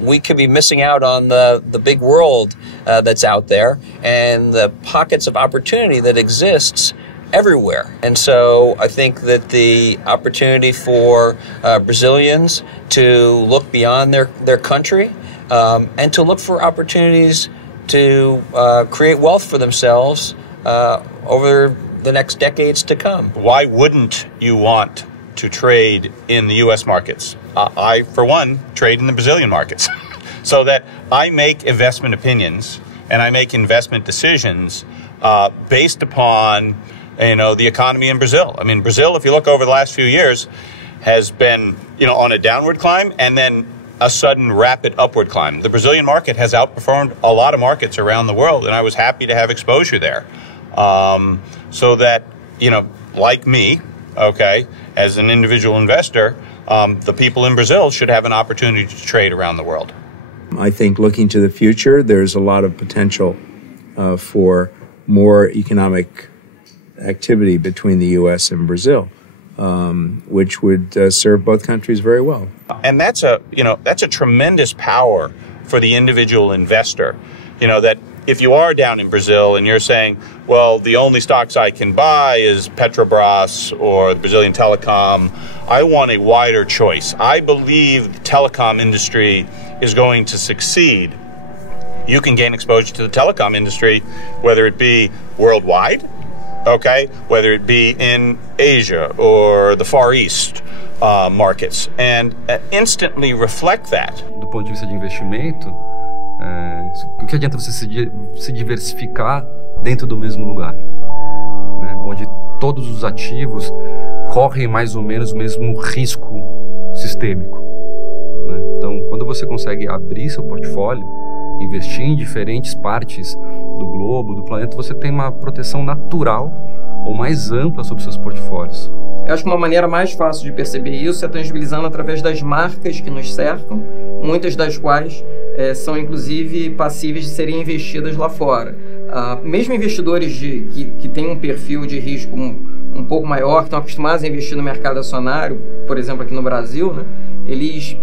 We could be missing out on the big world that's out there and the pockets of opportunity that exists everywhere. And so I think that the opportunity for Brazilians to look beyond their country and to look for opportunities to create wealth for themselves over the next decades to come. Why wouldn't you want to trade in the U.S. markets? I, for one, trade in the Brazilian markets so that I make investment opinions and I make investment decisions based upon, the economy in Brazil. I mean, Brazil, if you look over the last few years, has been, on a downward climb and then a sudden rapid upward climb. The Brazilian market has outperformed a lot of markets around the world, and I was happy to have exposure there. So that, like me, okay, as an individual investor, the people in Brazil should have an opportunity to trade around the world. I think looking to the future, there's a lot of potential for more economic activity between the U.S. and Brazil, which would serve both countries very well. And that's a tremendous power for the individual investor. That if you are down in Brazil and you're saying, well, the only stocks I can buy is Petrobras or the Brazilian telecom, I want a wider choice. I believe the telecom industry is going to succeed. You can gain exposure to the telecom industry, whether it be worldwide, okay, whether it be in Asia or the Far East markets, and instantly reflect that. Do ponto de vista de investimento, o que adianta você se diversificar dentro do mesmo lugar, né? Onde todos os ativos correm mais ou menos o mesmo risco sistêmico, né? Então, quando você consegue abrir seu portfólio investir em diferentes partes do globo, do planeta, você tem uma proteção natural ou mais ampla sobre seus portfólios. Eu acho que uma maneira mais fácil de perceber isso é tangibilizando através das marcas que nos cercam, muitas das quais são inclusive passíveis de serem investidas lá fora. Mesmo investidores que têm um perfil de risco um pouco maior, que estão acostumados a investir no mercado acionário, por exemplo aqui no Brasil, né, eles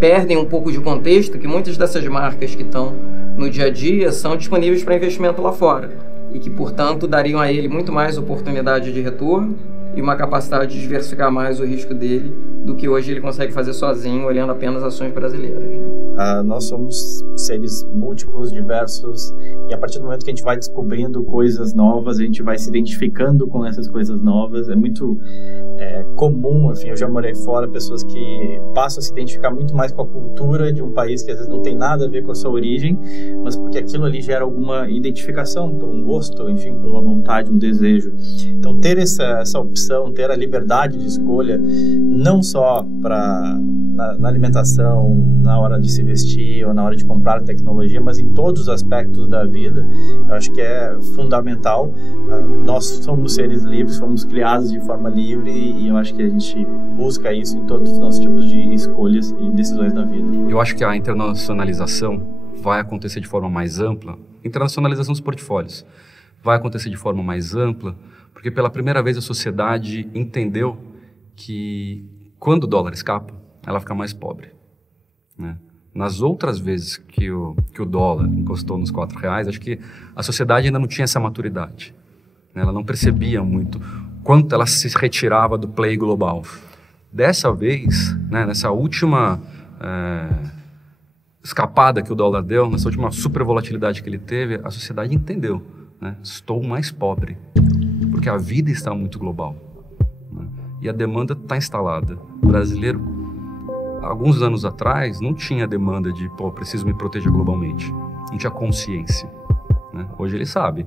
perdem um pouco de contexto que muitas dessas marcas que estão no dia a dia são disponíveis para investimento lá fora e que, portanto, dariam a ele muito mais oportunidade de retorno e uma capacidade de diversificar mais o risco dele do que hoje ele consegue fazer sozinho, olhando apenas ações brasileiras. Nós somos seres múltiplos, diversos, e a partir do momento que a gente vai descobrindo coisas novas, a gente vai se identificando com essas coisas novas. É muito comum, enfim, eu já morei fora, pessoas que passam a se identificar muito mais com a cultura de um país que às vezes não tem nada a ver com a sua origem, mas porque aquilo ali gera alguma identificação por um gosto, enfim, por uma vontade, um desejo. Então ter essa opção, ter a liberdade de escolha, não só na alimentação, na hora de se vestir ou na hora de comprar tecnologia, mas em todos os aspectos da vida, eu acho que é fundamental. Nós somos seres livres, fomos criados de forma livre e eu acho que a gente busca isso em todos os nossos tipos de escolhas e decisões na vida. Eu acho que a internacionalização vai acontecer de forma mais ampla, internacionalização dos portfólios vai acontecer de forma mais ampla, porque pela primeira vez a sociedade entendeu que quando o dólar escapa, ela fica mais pobre, né? Nas outras vezes que o dólar encostou nos R$4, acho que a sociedade ainda não tinha essa maturidade, né? Ela não percebia muito quanto ela se retirava do play global. Dessa vez, né, nessa última escapada que o dólar deu, nessa última supervolatilidade que ele teve, a sociedade entendeu, né? Estou mais pobre, porque a vida está muito global, né? E a demanda está instalada. O brasileiro, alguns anos atrás, não tinha demanda de, preciso me proteger globalmente. Não tinha consciência, né? Hoje ele sabe,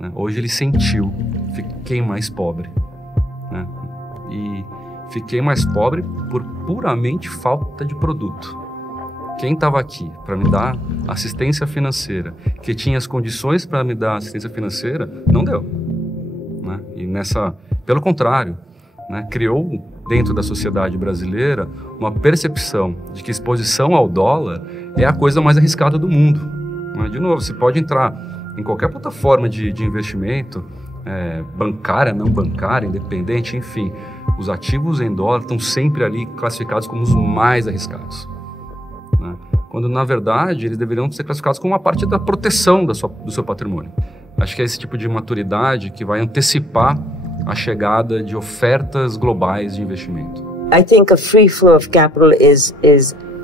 né? Hoje ele sentiu, fiquei mais pobre, né? E fiquei mais pobre por puramente falta de produto. Quem estava aqui para me dar assistência financeira, que tinha as condições para me dar assistência financeira, não deu, né? E pelo contrário, né, criou dentro da sociedade brasileira uma percepção de que exposição ao dólar é a coisa mais arriscada do mundo, né? De novo, você pode entrar em qualquer plataforma de investimento, bancária, não bancária, independente, enfim, os ativos em dólar estão sempre ali classificados como os mais arriscados, né? Quando na verdade eles deveriam ser classificados como uma parte da proteção do seu patrimônio. Acho que é esse tipo de maturidade que vai antecipar a chegada de ofertas globais de investimento. I think a free flow of capital is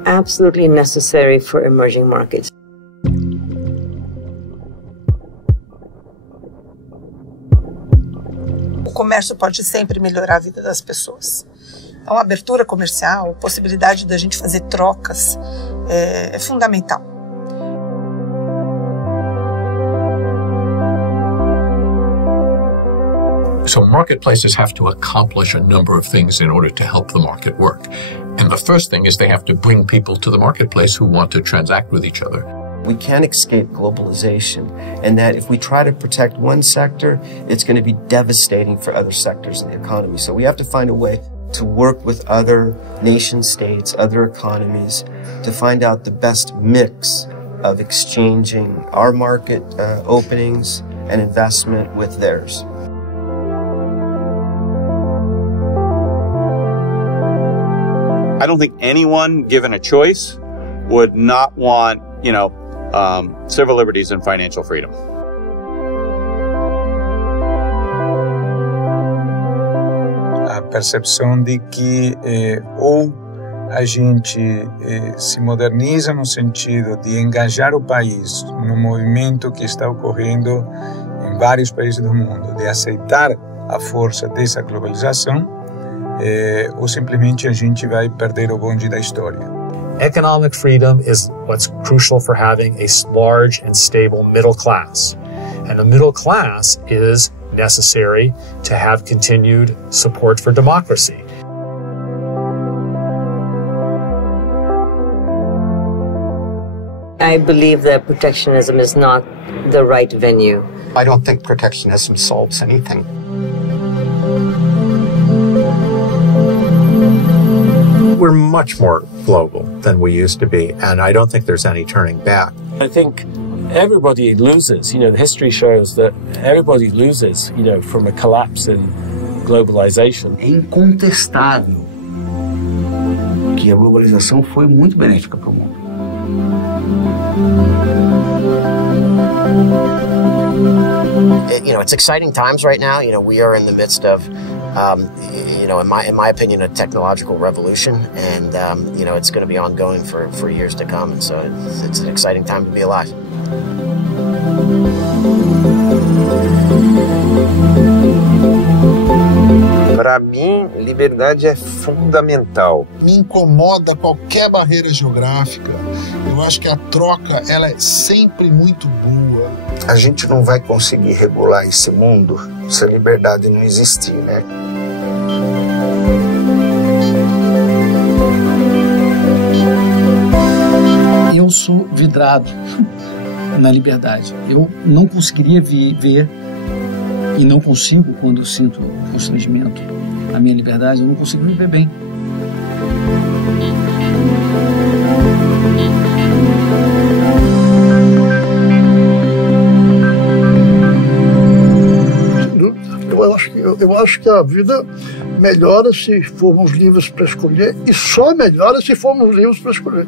absolutely necessary for emerging markets. O comércio pode sempre melhorar a vida das pessoas. Então, a abertura comercial, a possibilidade da gente fazer trocas é fundamental. So marketplaces have to accomplish a number of things in order to help the market work. And the first thing is they have to bring people to the marketplace who want to transact with each other. We can't escape globalization, and that if we try to protect one sector, it's going to be devastating for other sectors in the economy. So we have to find a way to work with other nation states, other economies, to find out the best mix of exchanging our market openings and investment with theirs. I don't think anyone, given a choice, would not want, civil liberties and financial freedom. A percepção de que ou a gente se moderniza no sentido de engajar o país no movimento que está ocorrendo em vários países do mundo, de aceitar a força dessa globalização, ou simplesmente a gente vai perder o bonde da história. Economic freedom is what's crucial for having a large and stable middle class. And the middle class is necessary to have continued support for democracy. I I believe that protectionism is not the right venue. I don't think protectionism solves anything. We're much more global than we used to be, and I don't think there's any turning back. I think everybody loses. The history shows that everybody loses, from a collapse in globalization. É incontestável que a globalização foi muito benéfica para o mundo. It's exciting times right now. We are in the midst of, in my opinion, a technological revolution, and it's going to be ongoing for years to come. And so it's an exciting time to be alive. Para mim, liberdade é fundamental. Me incomoda qualquer barreira geográfica. Eu acho que a troca ela é sempre muito boa. A gente não vai conseguir regular esse mundo se a liberdade não existir, né? Eu sou vidrado na liberdade. Eu não conseguiria ver e não consigo, quando eu sinto constrangimento na minha liberdade, eu não consigo viver bem. Eu acho que a vida melhora se formos livres para escolher, e só melhora se formos livres para escolher.